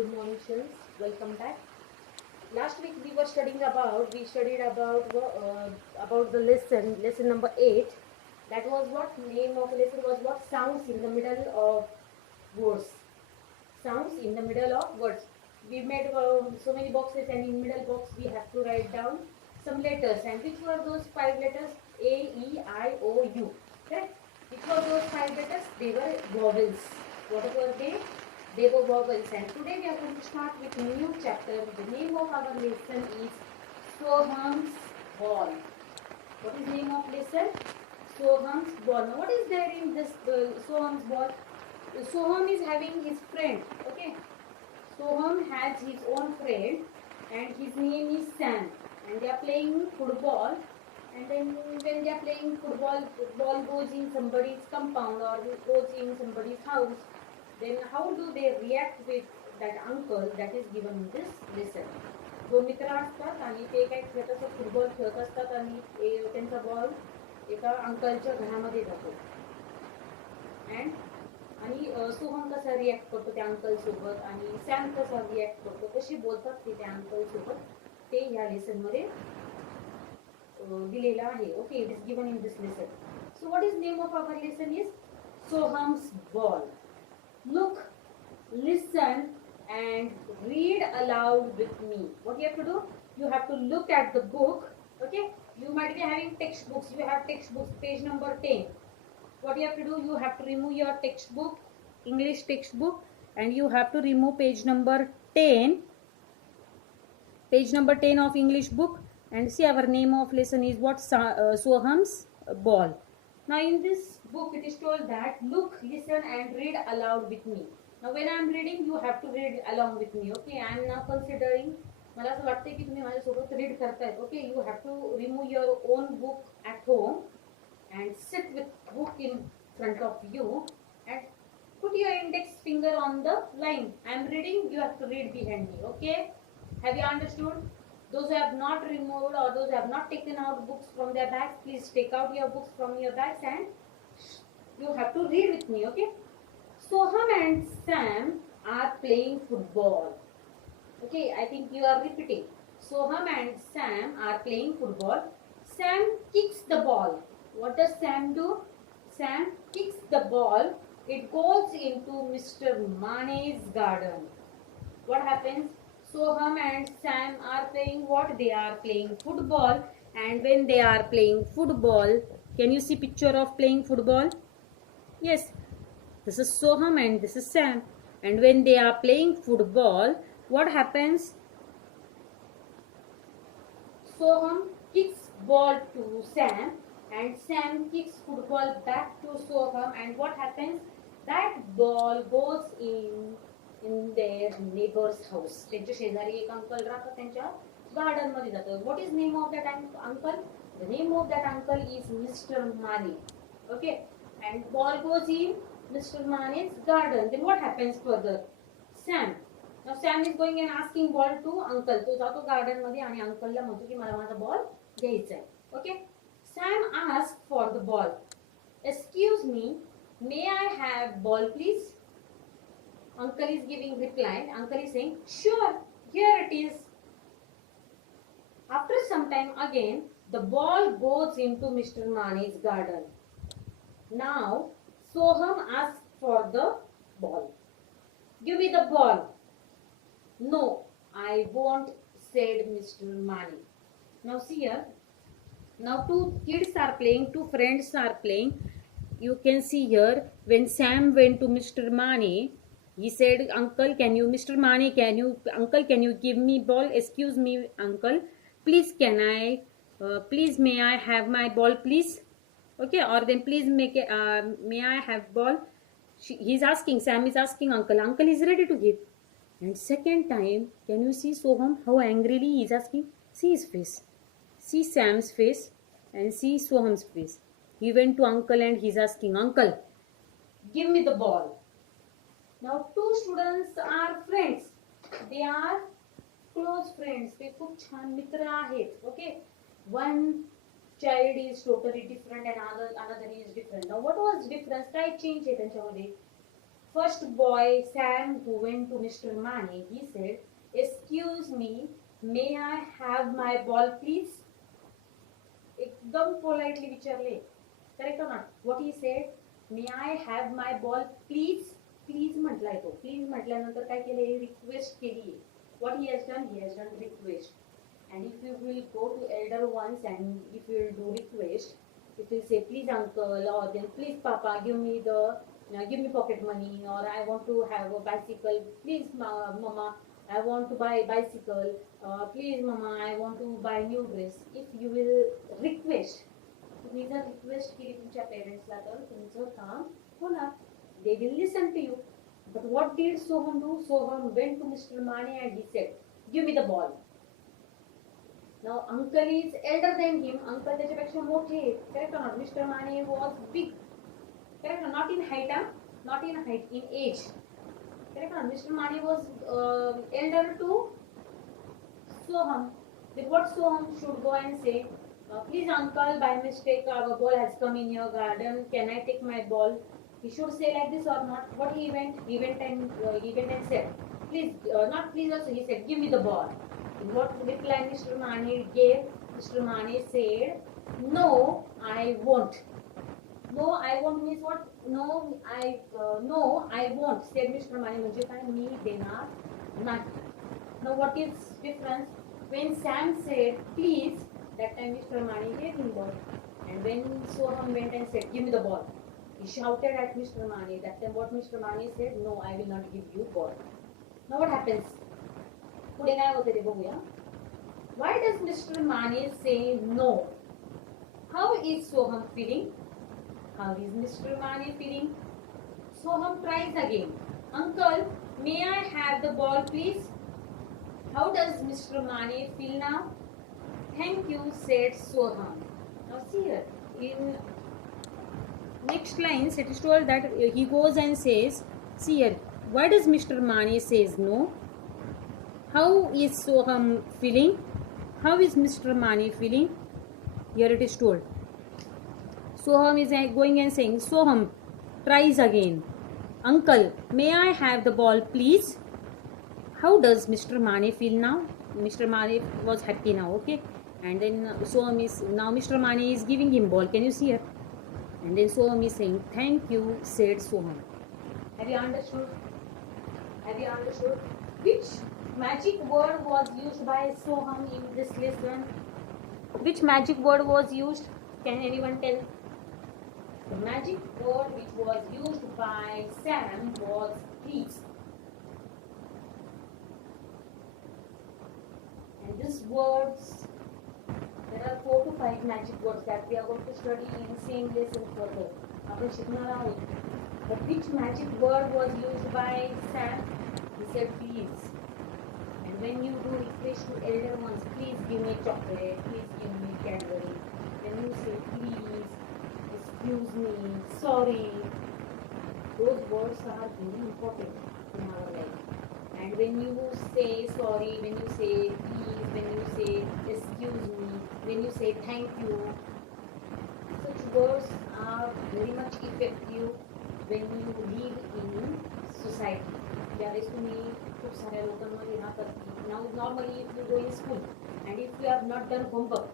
Good morning, children. Welcome back. Last week we studied about the lesson number 8. That was what name of lesson was what sounds in the middle of words. Sounds in the middle of words. We made so many boxes, and in middle box we have to write down some letters. And which were those 5 letters? A, E, I, O, U. Correct? Which were those 5 letters? They were vowels. What were they? They were vowels. And today we are going to start with a new chapter. The name of our lesson is Soham's Ball. What is the name of lesson? Soham's Ball. Now what is there in this Soham's Ball? Soham is having his friend. Okay. Soham has his own friend and his name is Sam. And they are playing football. And then when they are playing football, ball goes in somebody's compound or goes in somebody's house. Then how do they react with that uncle that is given in this lesson? दोन मित्र असतात आणि ते काय खेळत असतात, football खेळत असतात आणि त्यांचा बॉल एका अंकलच्या घरामध्ये जातो. आणि सोहम कसा रिॲक्ट करतो त्या अंकल सोबत आणि सॅम कसा रिॲक्ट करतो, कशी बोलतात ते त्या अंकल सोबत, ते ह्या लेसन मध्ये दिलेलं आहे. Okay, it is given in this lesson. So what is name of our lesson is Soham's ball. Look, listen and read aloud with me. What you have to do? You have to look at the book. Okay, you might be having textbooks. You have textbooks, page number 10. What you have to do? You have to remove your textbook, English textbook, and you have to remove page number 10. Page number 10 of English book. And see, our name of lesson is what? Soham's ball. Now in this book it is told that look, listen and read aloud with me. Now when I am reading, you have to read along with me. Okay, I am now considering, मला असं वाटतं की तुम्ही माझ्यासोबत read करतायत. Okay, you have to remove your own book at home and sit with book in front of you and put your index finger on the line. I am reading, you have to read behind me. Okay, have you understood? Those who have not removed or those who have not taken out books from their bags, please take out your books from your bags and you have to read with me. Okay, Soham and Sam are playing football. Okay, I think you are repeating. Soham and Sam are playing football. Sam kicks the ball. What does Sam do? Sam kicks the ball. It goes into Mr. Mane's garden. What happens? Soham and Sam are playing what? They are playing football. And when they are playing football, can you see picture of playing football? Yes, this is Soham and this is Sam. And when they are playing football, what happens? Soham kicks ball to Sam and Sam kicks football back to Soham. And what happens? That ball goes in their neighbor's house. त्यांच्या शेजारी एक uncle राहतात, त्यांच्या garden मध्ये जातात. What is name of that uncle? The name of that uncle is Mr. Mane. Okay, and ball goes in Mr. Mane's garden. Then what happens further? Sam. Now Sam is going and asking ball to uncle. तो जातो garden मध्ये आणि अंकलला म्हणतो की मला माझा ball घ्यायचा आहे. Okay, Sam asks for the ball. Excuse me, may I have ball please? Uncle is giving reply. Uncle is saying, sure, here it is. After some time again, the ball goes into Mr. Mane's garden. Now, Soham asks for the ball. Give me the ball. No, I won't, said Mr. Mane. Now see here. Now two kids are playing, two friends are playing. You can see here, when Sam went to Mr. Mane, he said, uncle, can you, Mr. Mane, uncle, can you give me ball? Excuse me, uncle, please, please, may I have my ball, please? Okay, or then please may I have ball? He's asking, Sam is asking uncle is ready to give. And second time, can you see Soham, how angrily he's asking? See his face. See Sam's face and see Soham's face. He went to uncle and he's asking, uncle, give me the ball. Now two students are friends. They are close friends. ते खूप छान मित्र आहेत. Okay, one child is totally different and another is different. Now what was difference? काय change आहे त्यांच्यामध्ये? First boy, Sam, who went to Mr. Mane, he said, "Excuse me, may I have my ball, please?" एकदम politely विचारले. Correct or not? What he said, "May I have my ball, please?" Please म्हटलाय तो. Please म्हटल्यानंतर काय केले, request केली. What he has done request. And if you will go to elder ones and if you will do request, if you say please uncle, or then please papa, give me pocket money, or I want to have a bicycle, please mama, I want to buy bicycle, please mama, I want to buy new dress. If you will request, तुम्ही जर request केली तुमच्या पेरेंट्सला तर तुमचं काम होणार. They will listen to you. But what did Soham do? Soham went to Mr. Mane and he said, "Give me the ball." Now uncle is elder than him. Uncle त्याच्यापेक्षा मोठे. Correct or not? Mr. Mane was big. Correct or not? Not in height, not in height, in age. Correct or not? Mr. Mane was elder to Soham. Then what Soham should go and say? Please uncle, by mistake our ball has come in your garden. Can I take my ball? He should say like this or not? What he went and said, please, not please also, he said, "Give me the ball." And what reply Mr. Mane gave? Mr. Mane said, "No, I won't." No, I won't means what? No, I won't. Said Mr. Mane म्हणजे काय? मी देणार नाही. Now what is difference? When Sam said please, that time Mr. Mane gave him ball. And when Soham went and said, "Give me the ball," he shouted at Mr. Mane. That time what Mr. Mane said? "No, I will not give you ball." Now what happens? पुढे काय होते ते बघूया. Why does Mr. Mane say no? How is Soham feeling? How is Mr. Mane feeling? Soham tries again. "Uncle, may I have the ball, please?" How does Mr. Mane feel now? "Thank you," said Soham. Now see here, in next lines it is told that he goes and says, see here, why does Mr. Mane says no? How is Soham feeling? How is Mr. Mane feeling? Here it is told. Soham is going and saying, Soham tries again. "Uncle, may I have the ball, please?" How does Mr. Mane feel now? Mr. Mane was happy now, okay? And then Soham is, now Mr. Mane is giving him ball. Can you see here? And then Soham is saying, "Thank you," said Soham. Have you understood? Have you understood? Which magic word was used by Soham in this lesson? Which magic word was used? Can anyone tell? The magic word which was used by Sam was please. And these words, there are 4 to 5 magic words that we are going to study in same lesson further. आपण शिकणार आहोत. But which magic word was used by Sam? He said please. And when you do request to elder ones, please give me chocolate, please give me Cadbury. When you say please, excuse me, sorry, those words are very important in our life. And when you say sorry, when you say please, when you say excuse me, when you say thank you, such words are very much effective when you live in society. ज्यावेळेस तुम्ही खूप साऱ्या लोकांमध्ये राहतात. Now normally if you go in school and if you have not done homework,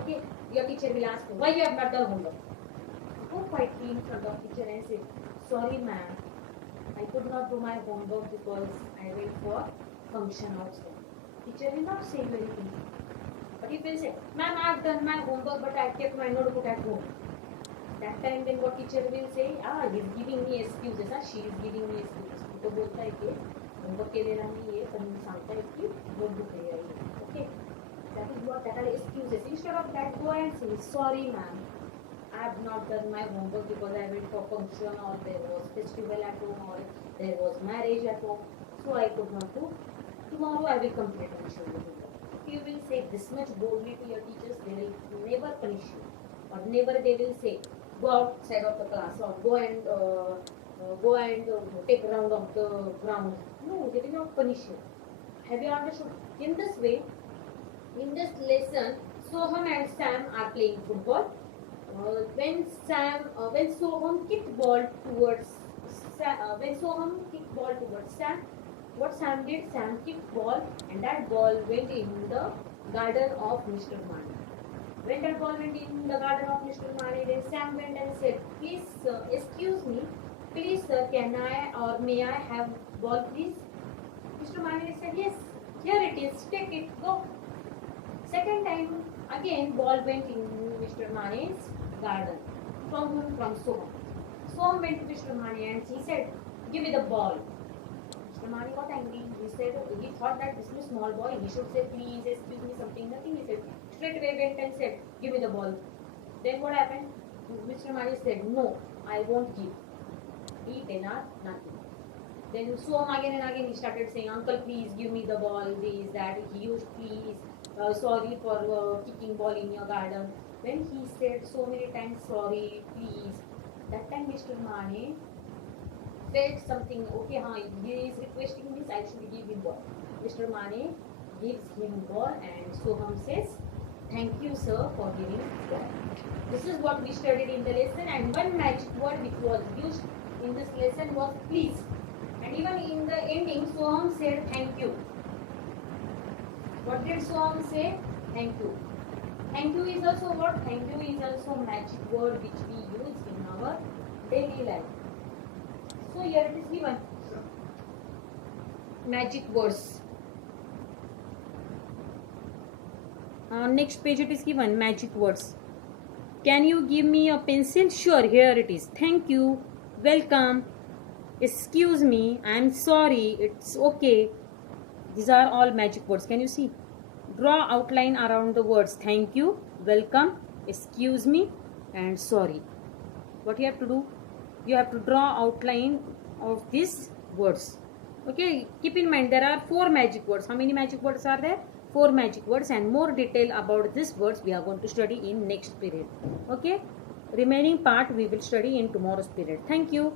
okay, your teacher will ask you, "Why you have not done homework?" Go quietly in front of teacher and say, "Sorry ma'am, I could not do my homework because I went for function outside." Teacher will not say anything. But if you say, "Ma'am, I have done my homework but I kept my notebook at home." That time then what teacher will say? He is giving me excuses. She is giving me excuses. तो बोलता है कि homework केलेला नाहीये पण सांगताय की notebook आहे. Okay, that is what that are excuses. Instead of that, go and say, "Sorry ma'am, I have not done my homework because I went for function, or there was festival at home, or there was marriage at home, so I could not do. Tomorrow I will complete and show you homework." If you will say this much boldly to your teachers, they will never punish you, or never they will say, "Go outside of the class," or go and take a round of the ground. No, they will not punish you. Have you understood? In this way, in this lesson, Soham and Sam are playing football. When Soham kicked ball towards when Soham kicked ball towards Sam, what Sam did? Sam kicked ball, and that ball went in the garden of Mr. Mane. When that ball went in the garden of Mr. Mane, then Sam went and said, "Please, sir, excuse me. Please, sir, can I or may I have ball, please?" Mr. Mane said, "Yes, here it is. Take it. Go." Second time, again ball went in Mr. Mane's garden. From whom? From Soham. Soham went to Mr. Mane and he said, "Give me the ball." Mr. Mane got angry. He said, he thought that this is a small boy. He should say, "Please, excuse me," something. Nothing. He said, straight away went and said, "Give me the ball." Then what happened? Mr. Mane said, "No, I won't give." He denied nothing. Then Soham again and again he started saying, "Uncle, please give me the ball." This, that. He used, "Please, sorry for kicking ball in your garden." When he said so many times, "Sorry, please," that time Mr. Mane felt something. Okay, he is requesting this. I should give him ball. Mr. Mane gives him ball, and Soham says, "Thank you, sir, for giving ball." This is what we studied in the lesson, and one magic word which was used in this lesson was "please." And even in the ending, Soham said, "Thank you." What did Soham say? Thank you. Thank you is also what? Thank you is also a magic word which we use in our daily life. So here it is given. Magic words. On next page it is given magic words. Can you give me a pencil? Sure, here it is. Thank you. Welcome. Excuse me. I am sorry. It's okay. These are all magic words. Can you see? Draw outline around the words thank you, welcome, excuse me, and sorry. What you have to do? You have to draw outline of these words. Okay, keep in mind there are 4 magic words. How many magic words are there? 4 magic words, and more detail about these words we are going to study in next period. Okay, remaining part we will study in tomorrow's period. Thank you.